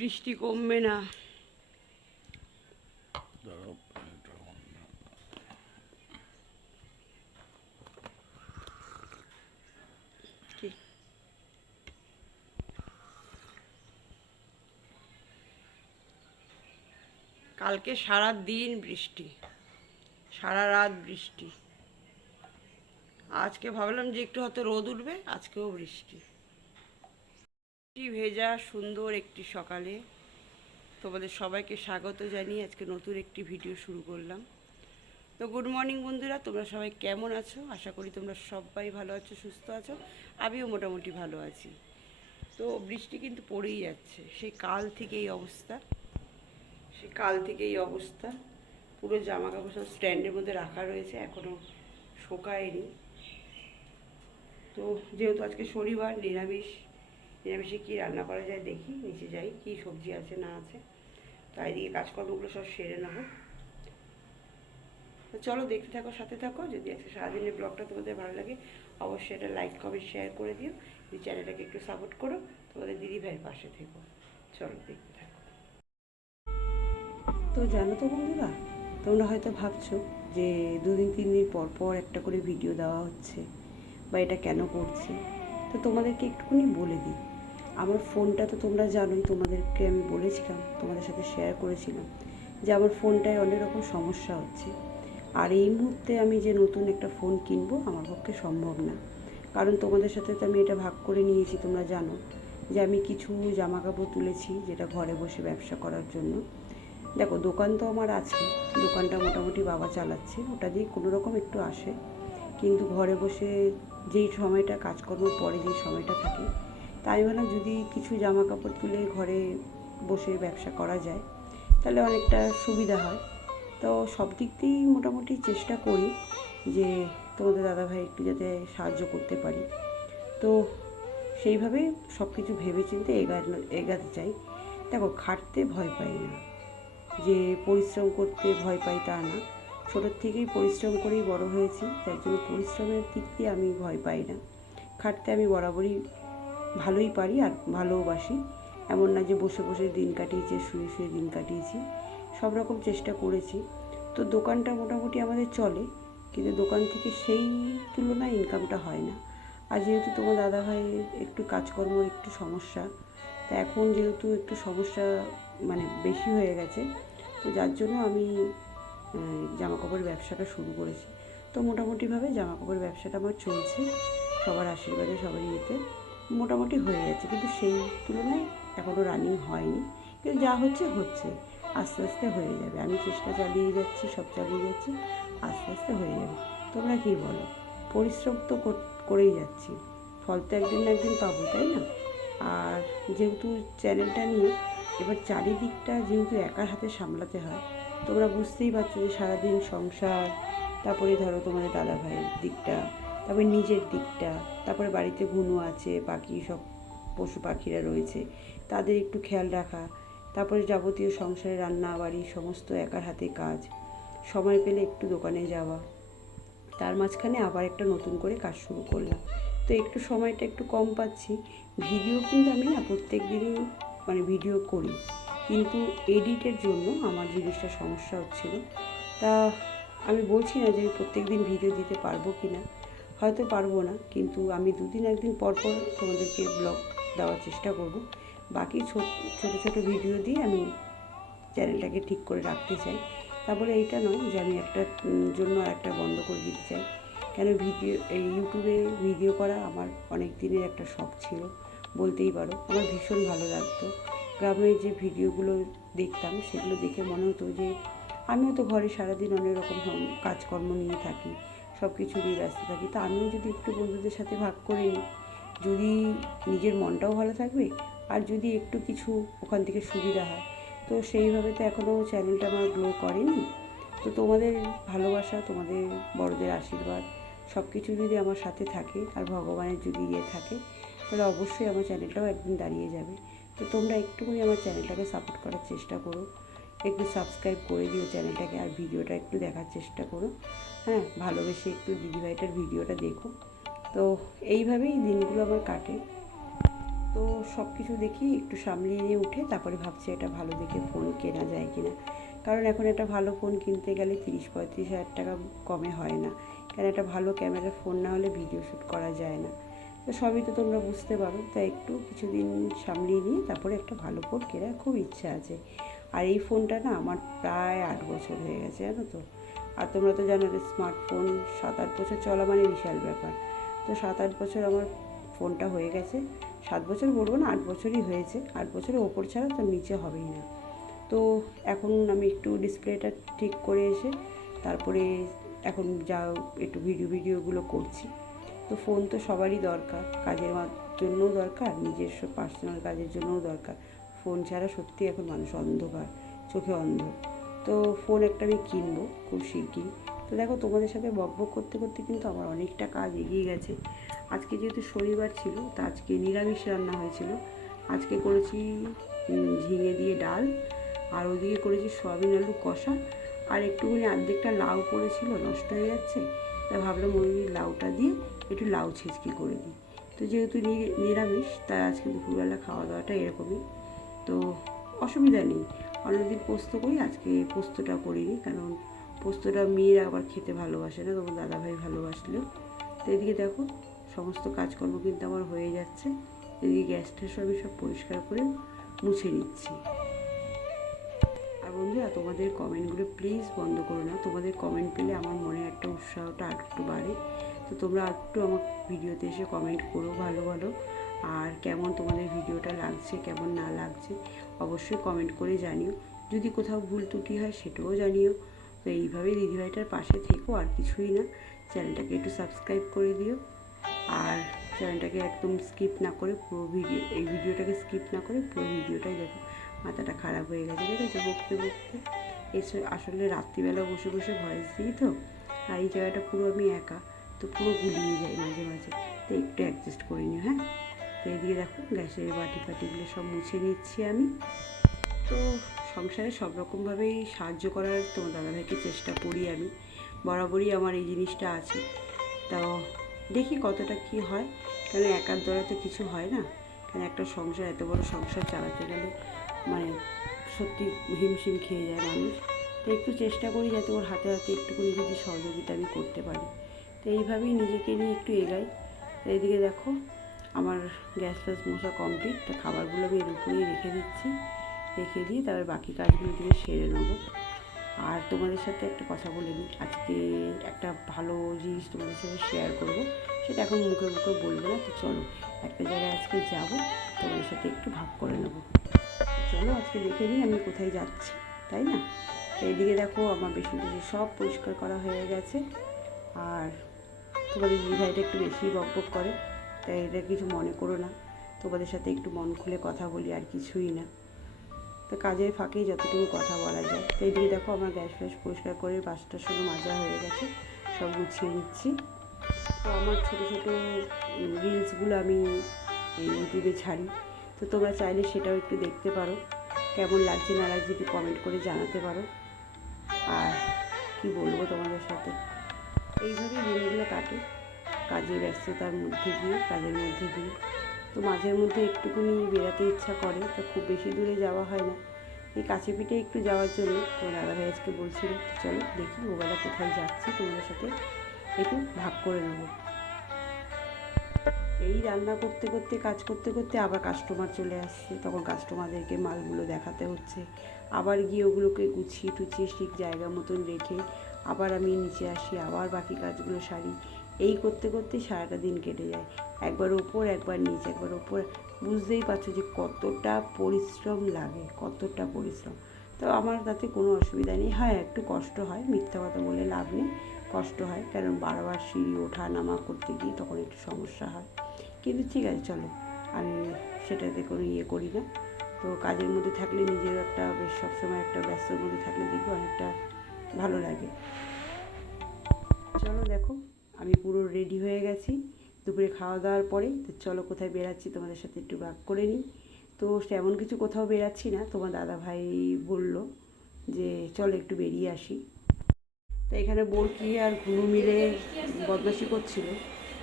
বৃষ্টি কমবে না। কালকে সারা দিন বৃষ্টি সারা রাত বৃষ্টি। আজকে ভাবলাম যে একটু হয়তো রোদ উঠবে আজকেও বৃষ্টি। বৃষ্টি ভেজা, সুন্দর একটি সকালে। তোমাদের সবাইকে স্বাগত জানিয়ে আজকে নতুন একটি ভিডিও শুরু করলাম। তো গুড মর্নিং বন্ধুরা, তোমরা সবাই কেমন আছো? আশা করি তোমরা সবাই ভালো আছো, সুস্থ আছো। আমিও মোটামুটি ভালো আছি। তো বৃষ্টি কিন্তু পড়েই যাচ্ছে। সেই কাল থেকে এই অবস্থা। সেই কাল থেকে এই অবস্থা। পুরো জামা কাপড় সব স্ট্যান্ডের মধ্যে রাখা রয়েছে এখনও শোকায়নি। তো যেহেতু আজকে শনিবার, নিরামিষ নিরামিষে কী রান্না করা যায় দেখি, নিচে যাই, কী সবজি আছে, না আছে। তো এদিকে কাজকর্মগুলো সব সেরে নেব। তো চলো দেখতে থাকো, সাথে থাকো। যদি আজকে সারাদিনের ব্লগটা তোমাদের ভালো লাগে, অবশ্যই এটা লাইক, কমেন্ট, শেয়ার করে দিও। যদি চ্যানেলটাকে একটু সাপোর্ট করো, তোমাদের দিদি ভাইয়ের পাশে থেকো। চলো দেখতে থাকো। তো জানো তো বন্ধুরা, তোমরা হয়তো ভাবছ যে দুদিন, তিন দিন পর পর একটা করে ভিডিও দেওয়া হচ্ছে বা এটা কেন করছি। তো তোমাদেরকে একটুখানি বলে দিই। আমার ফোনটা তো তোমরা জানোই, তোমাদেরকে আমি বলেছিলাম, তোমাদের সাথে শেয়ার করেছিলাম যে আমার ফোনটায় অনেক রকম সমস্যা হচ্ছে। আর এই মুহূর্তে আমি যে নতুন একটা ফোন কিনবো আমার পক্ষে সম্ভব না। কারণ তোমাদের সাথে তো আমি এটা ভাগ করে নিয়েছি, তোমরা জানো যে আমি কিছু জামা কাপড় তুলেছি যেটা ঘরে বসে ব্যবসা করার জন্য। দেখো, দোকান তো আমার আছে, দোকানটা মোটামুটি বাবা চালাচ্ছে, ওটা দিয়ে কোনো রকম একটু আসে। কিন্তু ঘরে বসে যেই সময়টা কাজকর্ম পরে যেই সময়টা থাকে তাই ভাবলাম যদি কিছু জামা কাপড় তুলে ঘরে বসে ব্যবসা করা যায়, তাহলে অনেকটা সুবিধা হয়। তো সব দিক দিয়েই মোটামুটি চেষ্টা করি যে তোমাদের দাদাভাই একটু যাতে সাহায্য করতে পারি। তো সেইভাবে সব কিছু ভেবে চিন্তে এগানো, এগাতে চাই। দেখো, খাটতে ভয় পাই না। যে পরিশ্রম করতে ভয় পাই তা না। ছোটোর থেকেই পরিশ্রম করেই বড় হয়েছি যার জন্য পরিশ্রমের দিক দিয়ে আমি ভয় পাই না। খাটতে আমি বরাবরই ভালোই পারি আর ভালোবাসি। এমন না যে বসে বসে দিন কাটিয়েছি শুয়ে শুয়ে দিন কাটিয়েছি। সব রকম চেষ্টা করেছি। তো দোকানটা মোটামুটি আমাদের চলে, কিন্তু দোকান থেকে সেই তুলনায় ইনকামটা হয় না। আর যেহেতু তোমার দাদাভাই একটু কাজকর্ম, একটু সমস্যা, তা এখন যেহেতু একটু সমস্যা মানে বেশি হয়ে গেছে, তো যার জন্য আমি জামা কাপড়ের ব্যবসাটা শুরু করেছি। তো মোটামুটিভাবে জামা কাপড়ের ব্যবসাটা আমার চলছে। সবার আশীর্বাদে সবারই ইয়েতে মোটামুটি হয়ে গেছে। কিন্তু সেই তুলনায় এখনও রানিং হয়নি। কিন্তু যা হচ্ছে হচ্ছে। আস্তে আস্তে হয়ে যাবে। আমি চেষ্টা চালিয়ে যাচ্ছি, সব চালিয়ে যাচ্ছি, আস্তে আস্তে হয়ে যাবে। তোমরা কী বলো? পরিশ্রম তো করেই যাচ্ছি। ফল তো একদিন না একদিন পাবো, তাই না? আর যেহেতু চ্যানেলটা নিয়ে এবার চারিদিকটা যেহেতু একার হাতে সামলাতে হয়, তোমরা বুঝতেই পারছ যে সারাদিন সংসার, তারপরে ধরো তোমাদের দাদা ভাইয়ের দিকটা তারপরে নিজের দিকটা, তারপরে বাড়িতে গুনু আছে বাকি সব, পশু পাখিরা রয়েছে, তাদের একটু খেয়াল রাখা, তারপরে যাবতীয় সংসারে রান্না, বাড়ি সমস্ত একার হাতে কাজ, সময় পেলে একটু দোকানে যাওয়া। তার মাঝখানে আবার একটা নতুন করে কাজ শুরু করলাম। তো একটু সময়টা একটু কম পাচ্ছি, ভিডিও কিন্তু আমি না প্রত্যেক দিনই মানে ভিডিও করি, কিন্তু এডিটের জন্য আমার জিনিসটা সমস্যা হচ্ছিল, তা আমি বলছি না যে আমি প্রত্যেক দিন ভিডিও দিতে পারব কি না হয়তো পারব না, কিন্তু আমি দুদিন একদিন পর পর তোমাদেরকে ব্লগ দেওয়ার চেষ্টা করব। বাকি ছোট ছোট ভিডিও দিয়ে আমি চ্যানেলটাকে ঠিক করে রাখতে চাই। তা বলে এইটা নয় যে আমি একটা জন্য আর একটা বন্ধ করে দিতে চাই। কেন ভিডিও এই ইউটিউবে ভিডিও করা আমার অনেক দিনের একটা শখ ছিল, বলতেই পারো। আমার ভীষণ ভালো লাগতো। গ্রামের যে ভিডিওগুলো দেখতাম, সেগুলো দেখে মনে হতো যে আমিও তো ঘরে সারাদিন অনেক রকম কাজকর্ম নিয়ে থাকি। সব কিছু নিয়ে ব্যস্ত থাকি। তো আমিও যদি একটু বন্ধুদের সাথে ভাগ করে নিই, যদি নিজের মনটাও ভালো থাকবে আর যদি একটু কিছু ওখান থেকে সুবিধা হয়। তো সেইভাবে তো এখনও চ্যানেলটা আমার গ্লো করেনি। তো তোমাদের ভালোবাসা, তোমাদের বড়দের আশীর্বাদ সব কিছু যদি আমার সাথে থাকে আর ভগবানের যদি ইয়ে থাকে, তাহলে অবশ্যই আমার চ্যানেলটাও একদিন দাঁড়িয়ে যাবে। তো তোমরা একটুখানি আমার চ্যানেলটাকে সাপোর্ট করার চেষ্টা করো। একটু সাবস্ক্রাইব করে দিও চ্যানেলটাকে আর ভিডিওটা একটু দেখার চেষ্টা করো। হ্যাঁ ভালোবেসে একটু দিদিভাইটার ভিডিওটা দেখো। তো এইভাবেই দিনগুলো আমার কাটে। তো সব কিছু দেখি, একটু সামলিয়ে নিয়ে উঠে, তারপরে ভাবছি একটা ভালো দেখে ফোন কেনা যায় কিনা। কারণ এখন একটা ভালো ফোন কিনতে গেলে তিরিশ, পঁয়ত্রিশ হাজার টাকা কমে হয় না। কেন একটা ভালো ক্যামেরার ফোন না হলে ভিডিও শ্যুট করা যায় না। তো সবই তো তোমরা বুঝতে পারো। তাই একটু কিছুদিন সামলিয়ে নিয়ে, তারপরে একটা ভালো ফোন কেনার খুব ইচ্ছা আছে। আর এই ফোনটা না আমার প্রায় আট বছর হয়ে গেছে, জানো তো? আর তোমরা তো জানো স্মার্টফোন সাত আট বছর চলা মানে বিশাল ব্যাপার। তো সাত আট বছর আমার ফোনটা হয়ে গেছে। সাত বছর বলব না, আট বছরই হয়েছে। আট বছরের ওপর ছাড়া তো নিচে হবেই না। তো এখন আমি একটু ডিসপ্লেটা ঠিক করে এসে তারপরে এখন যা একটু ভিডিও ভিডিওগুলো করছি। তো ফোন তো সবারই দরকার, কাজের জন্যও দরকার নিজস্ব পার্সোনাল কাজের জন্যও দরকার। ফোন ছাড়া সত্যি এখন মানুষ অন্ধকার, চোখে অন্ধ। তো ফোন একটা আমি কিনবো খুব শিগগিরই। তো দেখো তোমাদের সাথে বক বক করতে করতে কিন্তু আমার অনেকটা কাজ এগিয়ে গেছে। আজকে যেহেতু শনিবার ছিল, তা আজকে নিরামিষ রান্না হয়েছিল। আজকে করেছি ঝিঙে দিয়ে ডাল, আর ওদিকে করেছি সয়াবিন আলু কষা। আর একটুখানি অর্ধেকটা লাউ পড়েছিল, নষ্ট হয়ে যাচ্ছে। তাই ভাবলাম ওই লাউটা দিয়ে একটু লাউ ছেঁচকি করে দিই। তো যেহেতু নিরামিষ, তাই আজকে দুপুরবেলা খাওয়া দাওয়াটা এরকমই। তো অসুবিধা নেই। অন্যদিন পোস্ত করি, আজকে পোস্তটা করিনি, কারণ পোস্তটা মেয়েরা আবার খেতে ভালোবাসে না, তোমার দাদাভাই ভালোবাসলেও তো এদিকে দেখো, সমস্ত কাজকর্ম কিন্তু আমার হয়ে যাচ্ছে। এদিকে গ্যাসটা সবই সব পরিষ্কার করে মুছে নিচ্ছি। আর বন্ধুরা, তোমাদের কমেন্টগুলো প্লিজ বন্ধ করো না। তোমাদের কমেন্ট পেলে আমার মনে একটা উৎসাহটা আর একটু বাড়ে। তো তোমরা একটু আমার ভিডিওতে এসে কমেন্ট করো, ভালো ভালো। আর কেমন তোমাদের ভিডিওটা লাগছে, কেমন না লাগছে, অবশ্যই কমেন্ট করে জানিও। যদি কোথাও ভুল ত্রুটি হয় সেটাও জানিও। তো এইভাবেই দিদিভাইটার পাশে থেকো, আর কিছুই না। চ্যানেলটাকে একটু সাবস্ক্রাইব করে দিও। আর চ্যানেলটাকে একদম স্কিপ না করে পুরো ভিডিও এই ভিডিওটাকে স্কিপ না করে পুরো ভিডিওটাই দেখো। মাথাটা খারাপ হয়ে গেছে ঠিক আছে বকতে বকতে। এসে, আসলে রাত্রিবেলা বসে বসে ভয়েস দিই তো। আর এই জায়গাটা পুরো আমি একা, তো পুরো গুলিয়ে যাই মাঝে মাঝে। তো একটু অ্যাডজাস্ট করে নিও হ্যাঁ? তো এদিকে দেখো গ্যাসের বাটি ফাটিগুলো সব মুছে নিচ্ছি আমি। তো সংসারে সব রকমভাবেই সাহায্য করার তোমার দাদাভাইকে চেষ্টা করি আমি। বরাবরই আমার এই জিনিসটা আছে। তাও দেখি কতটা কি হয়। কেন একার দ্বারা তো কিছু হয় না। কেন একটা সংসার, এত বড় সংসার চালাতে গেলে মানে সত্যি হিমশিম খেয়ে যায় মানুষ। তো একটু চেষ্টা করি যাতে ওর হাতে হাতে একটুখানি যদি সহযোগিতা আমি করতে পারি। তো এইভাবেই নিজেকে নিয়ে একটু এগাই। তো এইদিকে দেখো আমার গ্যাস ফ্যাস মশা কমপ্লিট তো খাবারগুলো আমি এর উপরেই রেখে দিচ্ছি। রেখে দিয়ে তারপর বাকি কাজগুলো দিয়ে সেরে নেব। আর তোমাদের সাথে একটা কথা বলে নিই। আজকে একটা ভালো জিনিস তোমাদের সাথে শেয়ার করব। সেটা এখন মুখে মুখে বলব না, তো চলো একটা জায়গায় আজকে যাব, তোমাদের সাথে একটু ভাগ করে নেব। চলো আজকে দেখে নিই আমি কোথায় যাচ্ছি, তাই না? এইদিকে দেখো আমার বেশি বেশি সব পরিষ্কার করা হয়ে গেছে। আর তোমাদের দিদিভাইটা একটু বেশি বক বক করে। তাই এটা কিছু মনে করো না। তোমাদের সাথে একটু মন খুলে কথা বলি, আর কিছুই না। তো কাজের ফাঁকেই যতটুকু কথা বলা যায়। তো এইদিকে দেখো আমার গ্যাস ফ্যাস পরিষ্কার করে বাসটার সঙ্গে মাজা হয়ে গেছে, সব গুছিয়ে নিচ্ছি। তো আমার ছোটো ছোটো রিলসগুলো আমি ইউটিউবে ছাড়ি। তো তোমরা চাইলে সেটাও একটু দেখতে পারো। কেমন লাগছে না লাগছে একটু কমেন্ট করে জানাতে পারো। আর কি বলব তোমাদের সাথে? এইভাবেই দিনগুলো কাটে। কাজের ব্যস্ততার মধ্যে দিয়ে, কাজের মধ্যে দিয়ে। তো মাঝের মধ্যে একটুখানি বেড়াতে ইচ্ছা করে, তো খুব বেশি দূরে যাওয়া হয় না। এই কাছে পিঠে একটু যাওয়ার জন্য তো দাদাভাই আজকে বলছিল চলো দেখি ওবেলা কোথায় যাচ্ছি, তোমাদের সাথে একটু ভাগ করে নেব। এই রান্না করতে করতে, কাজ করতে করতে আবার কাস্টমার চলে আসছে। তখন কাস্টমারদেরকে মালগুলো দেখাতে হচ্ছে। আবার গিয়ে ওগুলোকে গুছিয়ে টুছিয়ে ঠিক জায়গা মতন রেখে আবার আমি নিচে আসি, আবার বাকি কাজগুলো সারি। এই করতে করতে সারাটা দিন কেটে যায়। একবার ওপর, একবার নিচ, একবার ওপর। বুঝতেই পারছ যে কতটা পরিশ্রম লাগে, কতটা পরিশ্রম। তো আমার তাতে কোনো অসুবিধা নেই। হ্যাঁ একটু কষ্ট হয়, মিথ্যা কথা বলে লাভ নেই। কষ্ট হয়, কারণ বারবার সিঁড়ি ওঠা, নামা করতে গিয়ে তখন একটু সমস্যা হয়। কিন্তু ঠিক আছে, চলো। আমি সেটাতে কোনো ইয়ে করি না। তো কাজের মধ্যে থাকলে নিজের একটা বেশ সবসময় একটা ব্যস্তর মধ্যে থাকলে দেখব অনেকটা ভালো লাগে। চলো দেখো। আমি পুরো রেডি হয়ে গেছি। দুপুরে খাওয়া দাওয়ার পরে, তো চলো কোথায় বেড়াচ্ছি তোমাদের সাথে একটু ভাগ করে নিই। তো তেমন কিছু কোথাও বেড়াচ্ছি না, তোমার দাদা ভাই বলল যে চলো একটু বেরিয়ে আসি। তো এখানে বরকি আর ঘুনু মিলে বদমাসি করছিল।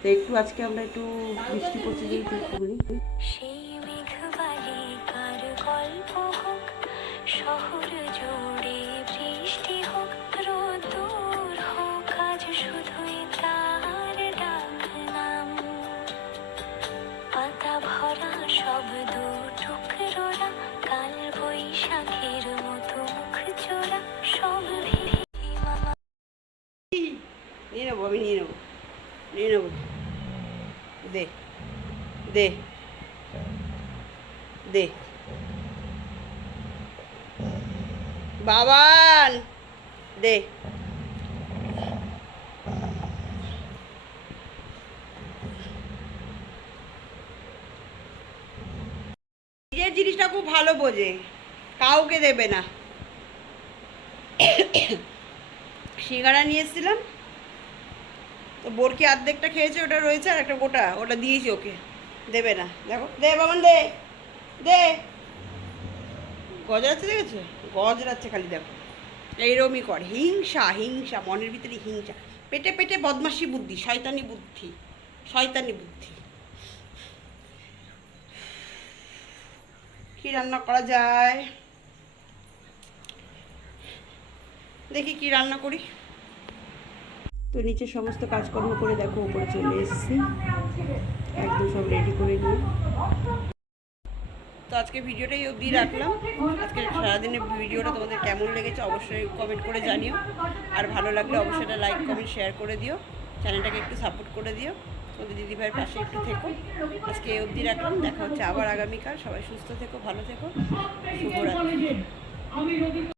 তো একটু আজকে আমরা একটু বৃষ্টি পড়ছি যেহেতু একটুখানি सब दूर নিজের জিনিসটা খুব ভালো বোঝে। কাউকে দেবে না। সিঙ্গারা নিয়ে এসেছিলাম। তো বোরকি অর্ধেকটা খেয়েছে, ওটা রয়েছে আর একটা গোটা, ওটা দিয়েছি ওকে। দেবে না। দেখো, দে বাবান দে। দে। গজরাচ্ছে দেখেছ? গজরাচ্ছে খালি, দেখো। এইরকমই কর। হিংসা হিংসা, মনের ভিতরে হিংসা। পেটে পেটে বদমাসি বুদ্ধি, শয়তানি বুদ্ধি শয়তানি বুদ্ধি। কি রান্না করা যায়? দেখি কি রান্না করি। তো নিচে সমস্ত কাজকর্ম করে দেখো, উপরে চলে এসেছি। একদম সব রেডি করে নিয়ে তো আজকে ভিডিওটাই অবধি রাখলাম। আজকে সারাদিনের ভিডিওটা তোমাদের কেমন লেগেছে অবশ্যই কমেন্ট করে জানিও। আর ভালো লাগলে অবশ্যই লাইক কমেন্ট শেয়ার করে দিও। চ্যানেলটাকে একটু সাপোর্ট করে দিও। তোমাদের দিদিভাইয়ের পাশে একটু থেকো। আজকে এই অবধি রাখলাম, দেখা হচ্ছে আবার আগামীকাল। সবাই সুস্থ থেকো, ভালো থেকো। শুভরাত্রি।